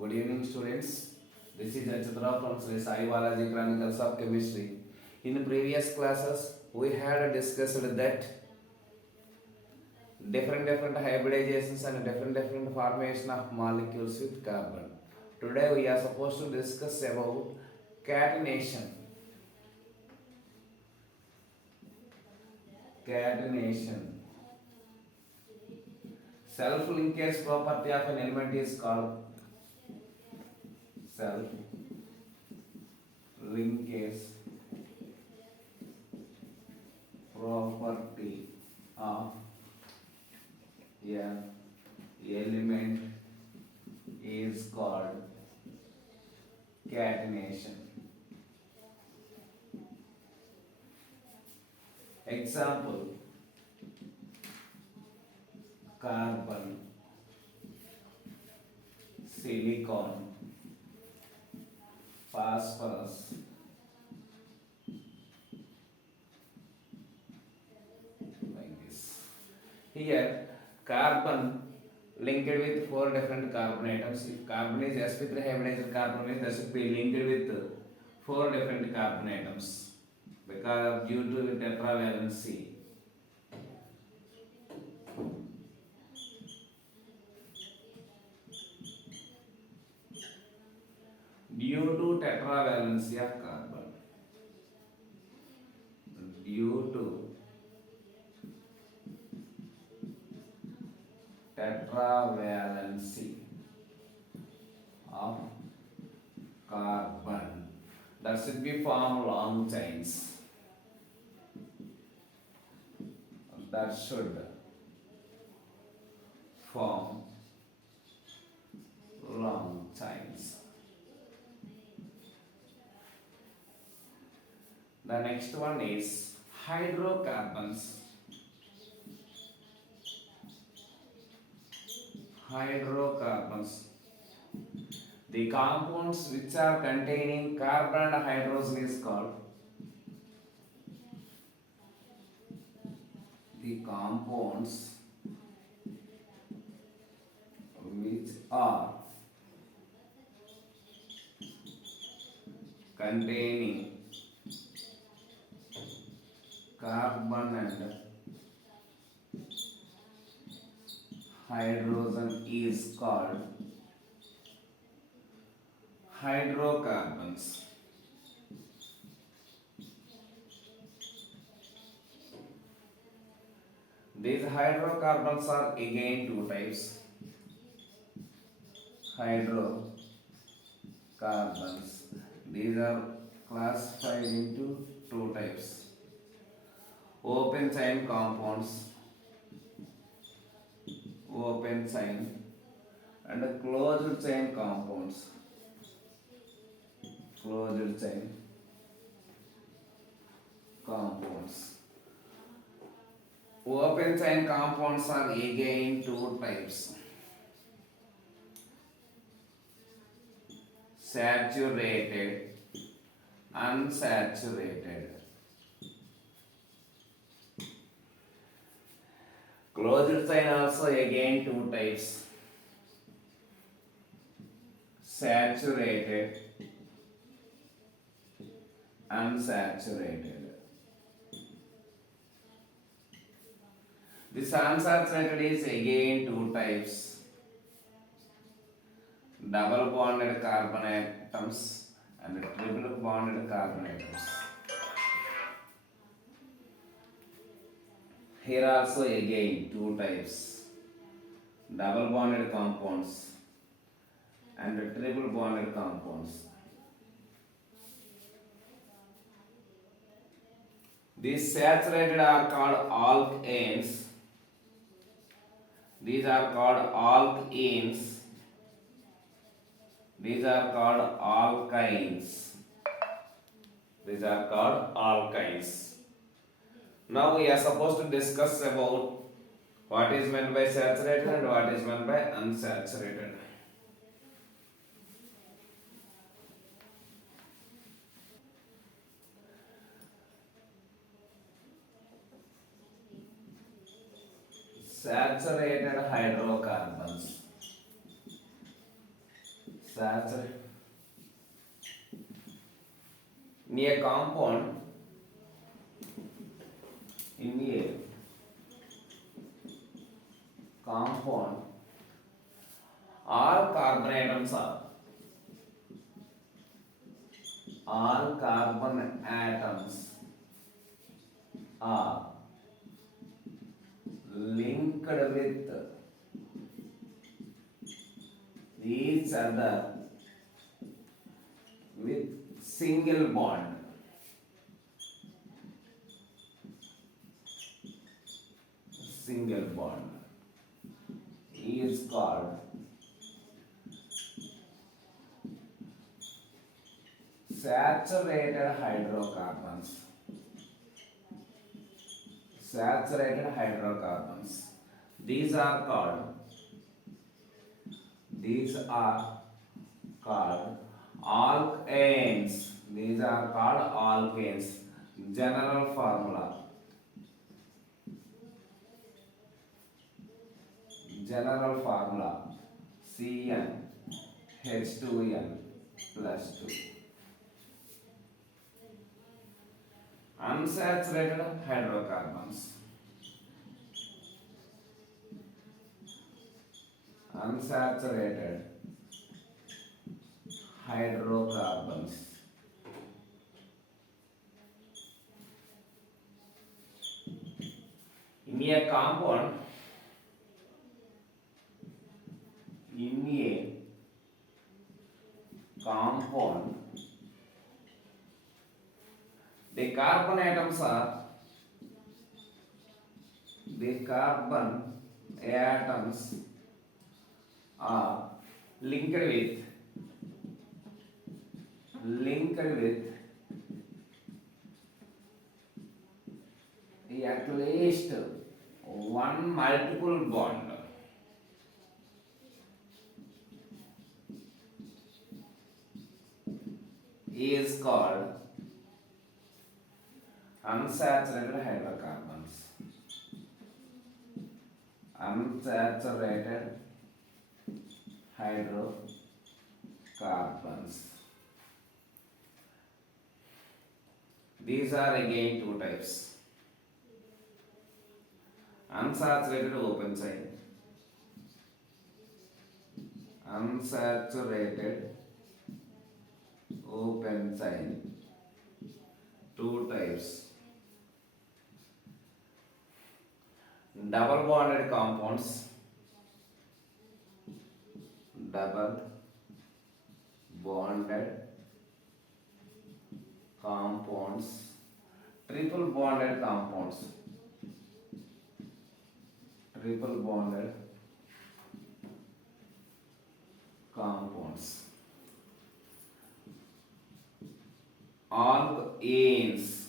Good evening, students. This is Achitra from Sri Sai Balaji Chronicles of Chemistry. In previous classes, we had discussed that different hybridizations and different formation of molecules with carbon. Today, we are supposed to discuss about catenation. Catenation. Self-linkage property of an element is called self-linkage property of an element is called catenation. Example: carbon, silicon, phosphorus, like this. Here, carbon linked with four different carbon atoms. If carbon is sp3 hybridized carbon, means that should be linked with four different carbon atoms because due to tetravalency. Due to tetravalency of carbon. Due to tetravalency of carbon, that should be form long chains. That should form long chains. The next one is hydrocarbons. Hydrocarbons. The compounds which are containing carbon and hydrogen is called the compounds which are containing carbon and hydrogen is called hydrocarbons. These hydrocarbons are again two types. Hydrocarbons. These are classified into two types. Open chain compounds, open chain, and closed chain compounds, closed chain compounds. Open chain compounds are again two types: saturated, unsaturated. Closed chain also again two types: saturated, unsaturated. This unsaturated is again two types: double bonded carbon atoms and triple bonded carbon atoms. Here also again two types: double bonded compounds and triple bonded compounds. These saturated are called alkanes. These are called alkenes. These are called alkynes. These are called alkynes. Now we are supposed to discuss about what is meant by saturated and what is meant by unsaturated. Saturated hydrocarbons. saturated in a compound in a compound all carbon atoms are all carbon atoms are linked with each other with single bond. Single bond is called saturated hydrocarbons. Saturated hydrocarbons. These are called alkanes. These are called alkanes. General formula. CnH2n plus 2. Unsaturated hydrocarbons. Unsaturated hydrocarbons. In a compound, the carbon atoms are linked with at least one multiple bond. Is called unsaturated hydrocarbons. Unsaturated hydrocarbons. These are again two types. Unsaturated open chain. Unsaturated open chain. Two types. Double bonded compounds. Double bonded compounds. Triple bonded compounds. Triple bonded compounds. Alkanes,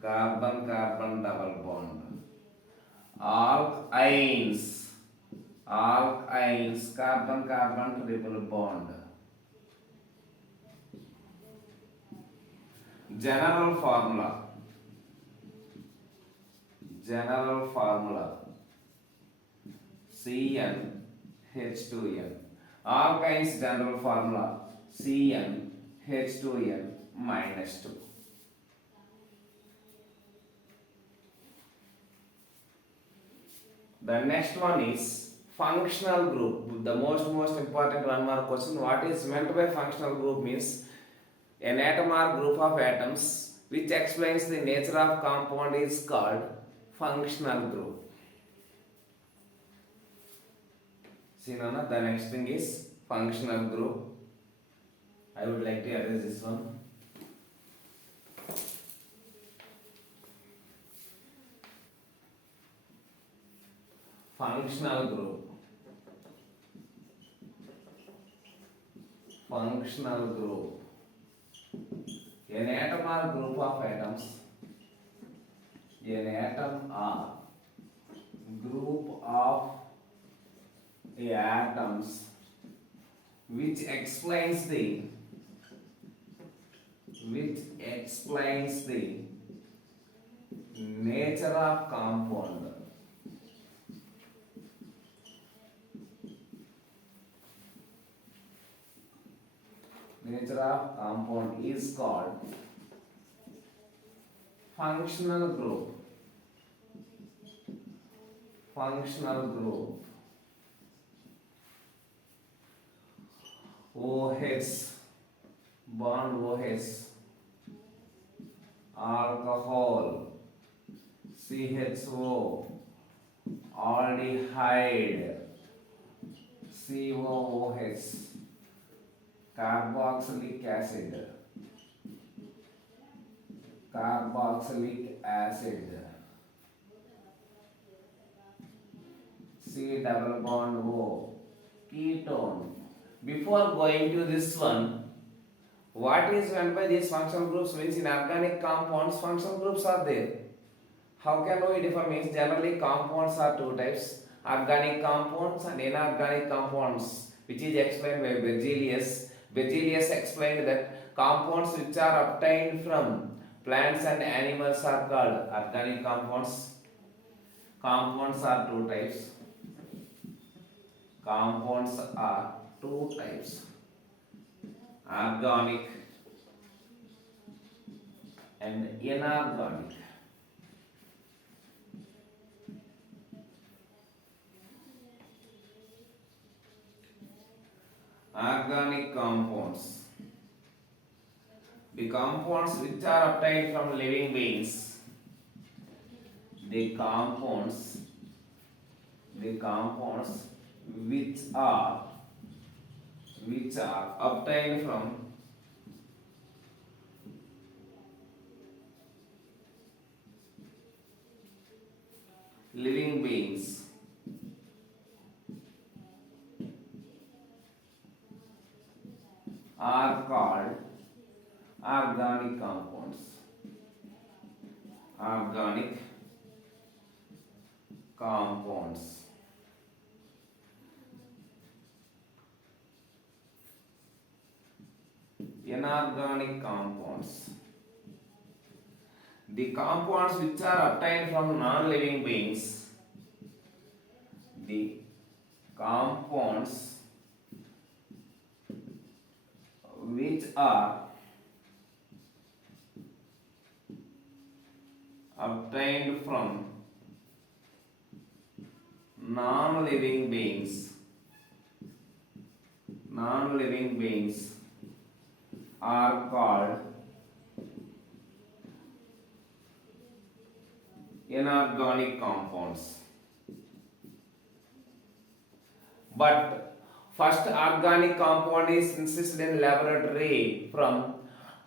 carbon carbon double bond. Alkynes, carbon carbon triple bond. General formula CnH2n. Alkynes general formula CnH2n minus 2. The next one is functional group. The most important one mark question. What is meant by functional group means an atom or group of atoms which explains the nature of compound is called functional group. See Nana, the next thing is functional group. I would like to erase this one. Functional group. An atom or group of atoms. An atom or group of atoms which explains the nature of compound. nature of compound is called functional group. Functional group. OH, bond OH, alcohol, CHO, aldehyde, COOH, carboxylic acid, C double bond O, ketone. Before going to this one, what is meant by these functional groups means in organic compounds, functional groups are there. How can we differ means generally compounds are two types, organic compounds and inorganic compounds, which is explained by Berzelius. Berzelius explained that compounds which are obtained from plants and animals are called organic compounds. Compounds are two types. Compounds are two types, organic and inorganic. Organic compounds, the compounds which are obtained from living beings. The compounds which are obtained from living beings are called organic compounds. Organic compounds. Inorganic compounds, the compounds which are obtained from non-living beings. The compounds which are obtained from non-living beings are called inorganic compounds. But first organic compound is synthesized in laboratory from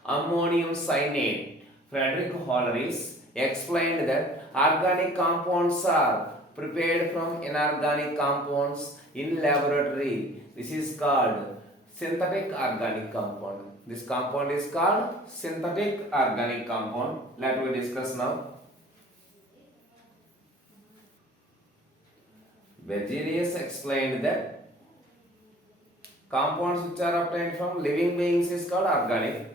ammonium cyanide. Frederick Holleris explained that organic compounds are prepared from inorganic compounds in laboratory. This is called synthetic organic compound. This compound is called synthetic organic compound. Let me discuss now. Berzelius explained that compounds which are obtained from living beings is called organic,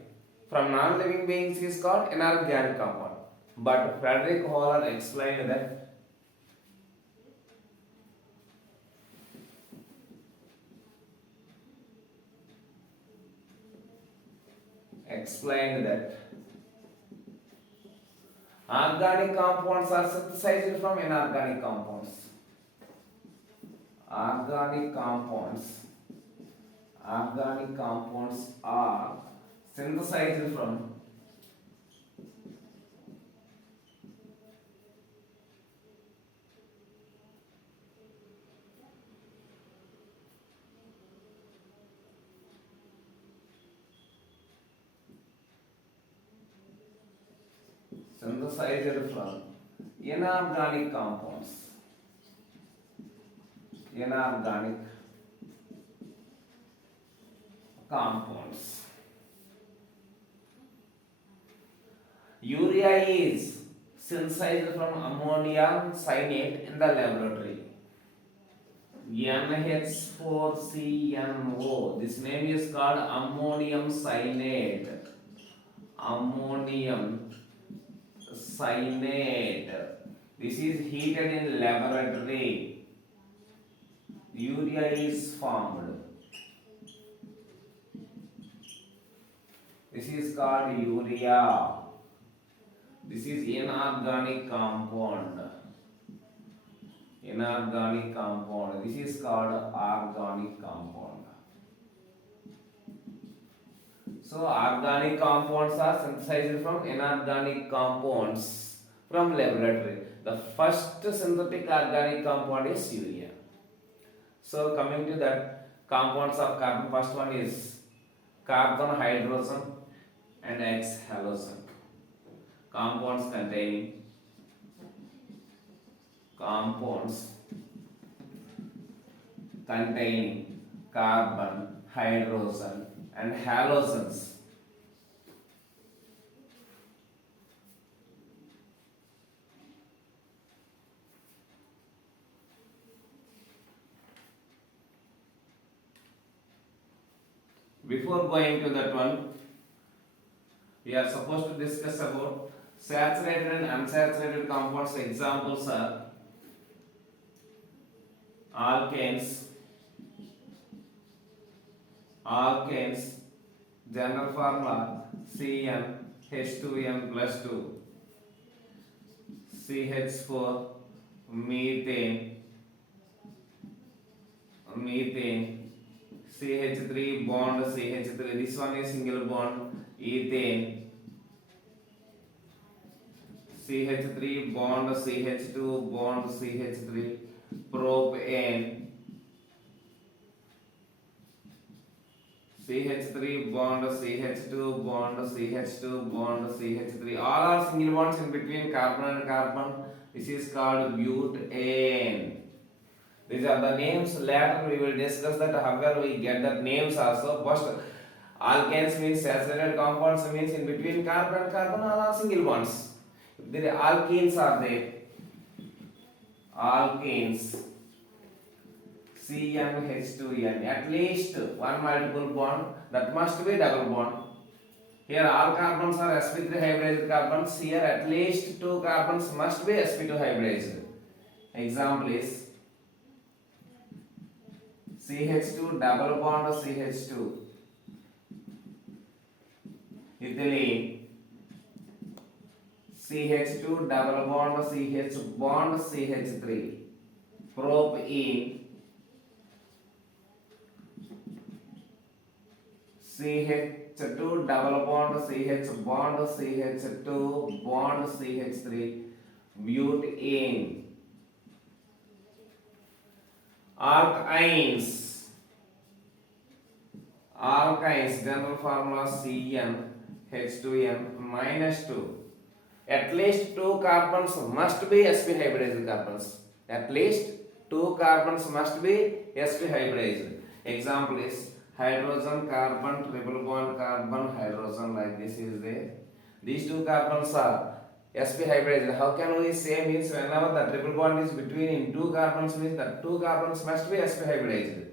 from non-living beings is called inorganic compound. But Frederick Holler explained that organic compounds are synthesized from inorganic compounds. Organic compounds are synthesized from inorganic compounds. Inorganic compounds. Urea is synthesized from ammonium cyanide in the laboratory. NH4CNO. This name is called ammonium cyanide. Ammonium cyanide. This is heated in laboratory. Urea is formed. This is called urea. This is inorganic compound. Inorganic compound. This is called organic compound. So organic compounds are synthesized from inorganic compounds from laboratory. The first synthetic organic compound is urea. So coming to that, compounds of carbon, first one is carbon, hydrogen and X halogen. Compounds containing carbon, hydrogen and halogens. Before going to that one, we are supposed to discuss about saturated and unsaturated compounds. Examples are alkanes, general formula CnH2n plus 2, CH4, methane, CH3 bond CH3, this one is single bond, ethane, CH3 bond CH2 bond CH3, propane, CH3 bond CH2 bond CH2 bond CH3, all are single bonds in between carbon and carbon. This is called butane. These are the names. Later we will discuss that how we get that names also. First, alkanes means saturated compounds, means in between carbon and carbon all are single bonds. If there are alkenes are there, alkenes CnH2n, at least one multiple bond, that must be double bond. Here all carbons are sp3 hybridized carbons. Here at least two carbons must be sp2 hybridized. Example is CH2 double bond CH2, ethylene, CH2 double bond CH bond CH3, propene, CH2 double bond CH bond CH2 bond CH3, butane. Alkynes, general formula CnH2n minus 2. At least two carbons must be sp hybridized carbons. At least two carbons must be sp hybridized. Example is hydrogen, carbon, triple bond, carbon, hydrogen, like this is there. These two carbons are sp hybridized. How can we say? Means whenever the triple bond is between two carbons, means the two carbons must be sp hybridized.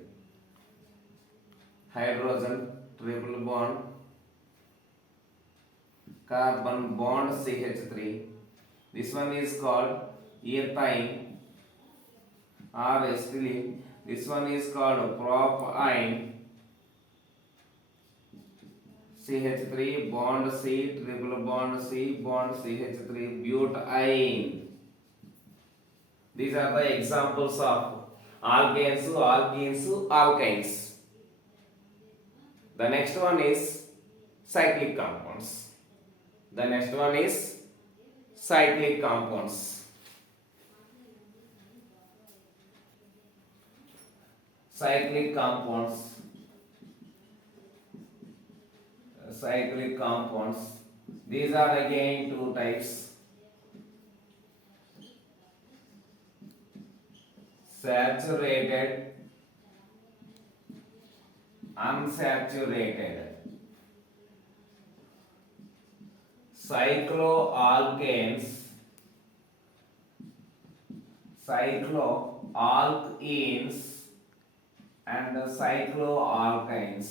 Hydrogen, triple bond, carbon bond CH3. This one is called ethine or ethylene. This one is called propyne. CH3 bond C, triple bond C, bond CH3, butane. These are the examples of alkanes, alkynes. The next one is cyclic compounds. Cyclic compounds. These are again two types: saturated, unsaturated. Cycloalkanes and cycloalkynes.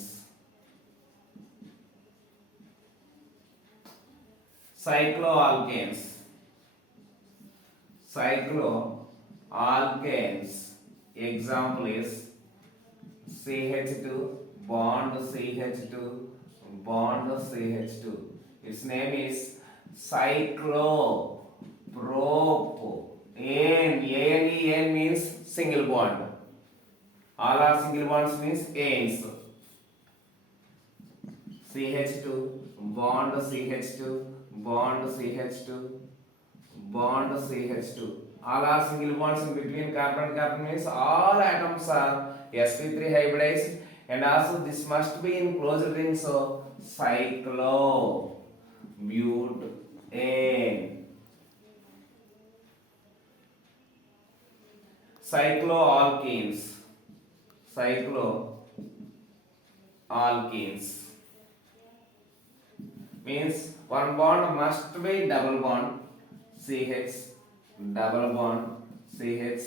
Cycloalkanes. Example is CH2 bond CH2 bond CH2. Its name is cyclopropane. An means single bond. All are single bonds means anes. CH2 bond CH2 bond CH2 bond CH2. All are single bonds in between carbon and carbon means all atoms are sp3 hybridized, and also this must be in closed ring, so cyclobutane. Cycloalkenes. Cycloalkenes means one bond must be double bond CH, double bond CH,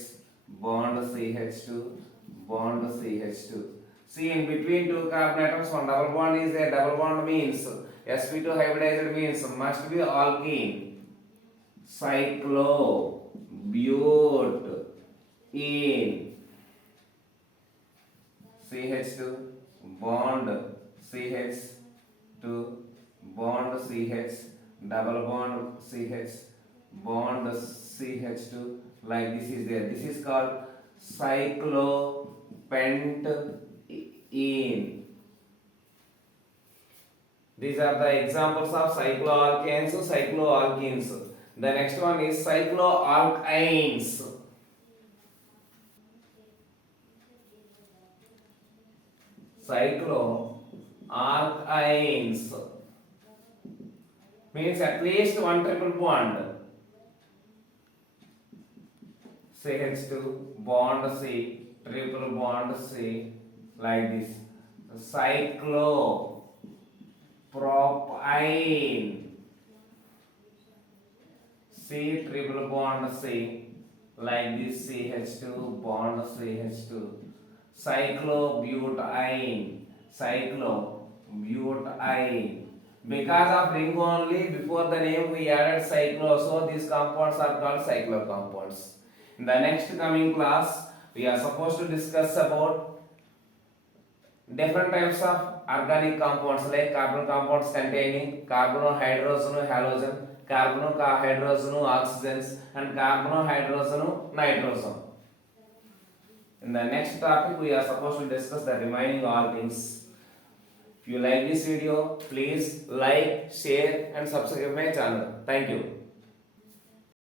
bond CH2, bond CH2. See, in between two carbon atoms one double bond is there. Double bond means sp2 hybridized means must be alkene. Cyclobutene. CH2 bond CH2 bond CH, double bond CH, bond CH2, like this is there. This is called cyclopentene. These are the examples of cycloalkanes, cycloalkenes. The next one is cycloalkynes. Cycloalkynes means at least one triple bond. CH2 bond C, triple bond C, like this. Cyclopropyne, C triple bond C, like this. CH2 bond CH2. Cyclobutane, cyclobutane. Because of ring only, before the name we added cyclo, so these compounds are called cyclo compounds. In the next coming class, we are supposed to discuss about different types of organic compounds, like carbon compounds containing carbonohydrogen, halogen, carbonohydrogen, oxygens, and carbonohydrogen, nitrogen. In the next topic, we are supposed to discuss the remaining all things. If you like this video, please like, share, and subscribe my channel. Thank you.